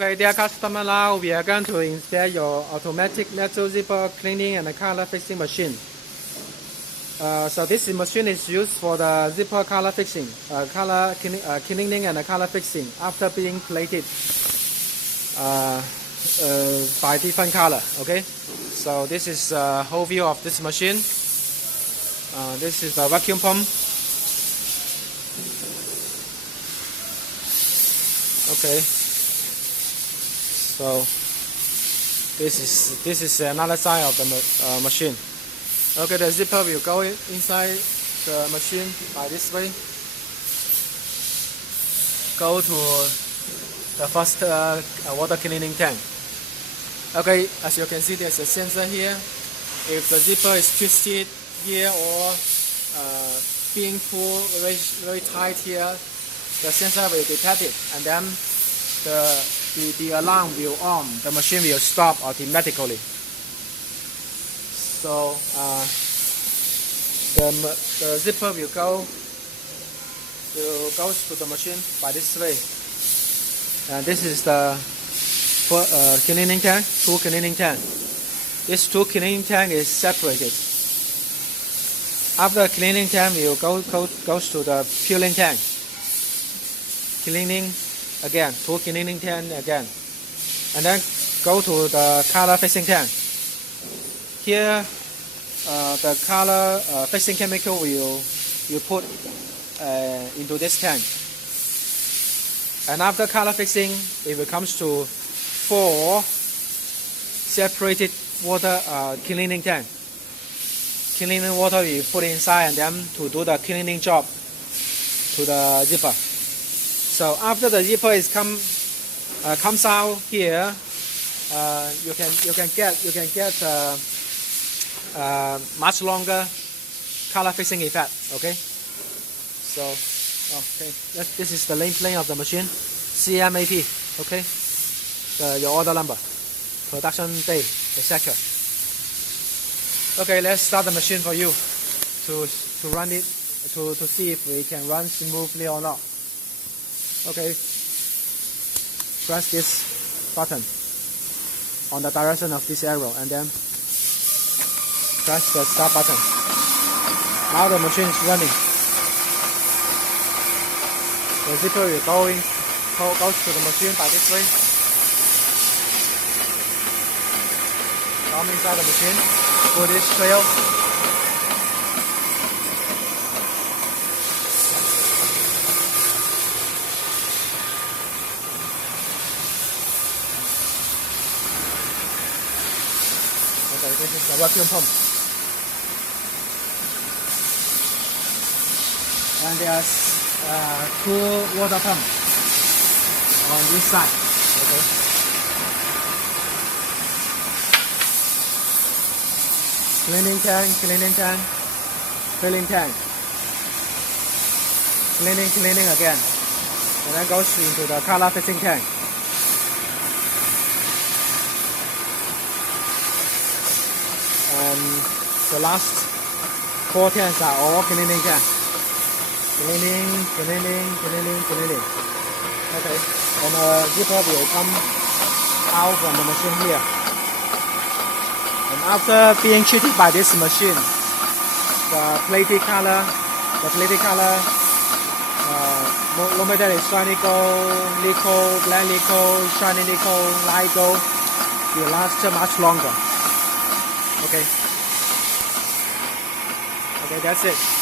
Okay, dear customer, now we are going to install your automatic metal zipper cleaning and color fixing machine. So this machine is used for the zipper color fixing, cleaning and color fixing after being plated by different color. Okay, so this is a whole view of this machine. This is the vacuum pump. Okay. So this is another side of the machine. Okay, the zipper will go inside the machine by this way. Go to the first water cleaning tank. Okay, as you can see, there's a sensor here. If the zipper is twisted here or being pulled very tight here, the sensor will detect it, and then the alarm will on, the machine will stop automatically. So the zipper will go to the machine by this way. And this is the cleaning tank, two cleaning tank. This two cleaning tank is separated. After cleaning tank, will goes to the peeling tank. Cleaning again, two cleaning tank again, and then go to the color fixing tank. Here, the color fixing chemical will put into this tank, and after color fixing, it will comes to 4 separated water cleaning tank. Cleaning water will put inside, and then to do the cleaning job to the zipper. So after the zipper is comes out here, you can get much longer color fixing effect. Okay. So okay, this is the nameplate of the machine, CMAP. Okay, your order number, production day, etc. Okay, let's start the machine for you to run it to see if we can run smoothly or not. Okay, press this button on the direction of this arrow and then press the start button. Now the machine is running. The zipper will goes to the machine by this way. Come inside the machine, pull this trail. Okay, this is the vacuum pump. And there's 2 water pumps on this side. Okay. Cleaning tank, cleaning tank, filling tank. Cleaning again. And then goes into the color fixing tank. And the last 4 tanks are all cleaning tanks. Cleaning. Okay, and zipper will come out from the machine here. And after being treated by this machine, the plated color, no matter it's shiny gold, nickel, black nickel, shiny nickel, light gold, will last much longer. Okay, that's it.